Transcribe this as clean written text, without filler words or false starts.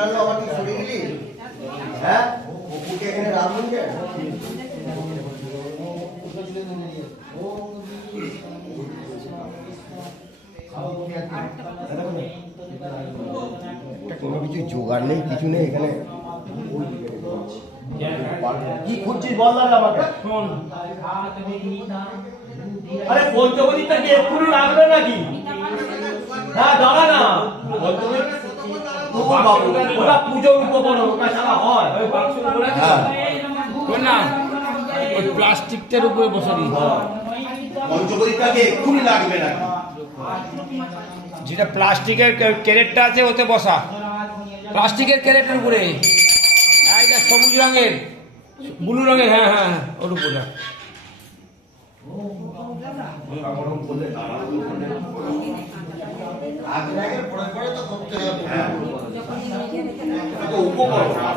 আনলো আমার তুই সরিয়ে দিলি হ্যাঁ ওকে এখানে রাখুন কে কোনো কিছু জোগাড় নেই কিছু নেই এখানে কি খুঁজছিস বল না আমাকে শোন আরে পঞ্চবটিটা কি এক্ষুনি লাগবে নাকি হ্যাঁ দাঁড়া না ওটা পুজোর উপকরণ ওটা ছাড়া হয় না ওই প্লাস্টিকটার উপরে বসে দিই পঞ্চবটিটাকে এক্ষুনি লাগবে নাকি যেটা প্লাস্টিকের ক্যারেটটা আছে ওতে বসা প্লাস্টিকের ক্যারেটের উপরে এইটা সবুজ রঙের ব্লু রঙের হ্যাঁ হ্যাঁ ওর উপরে উপকরণ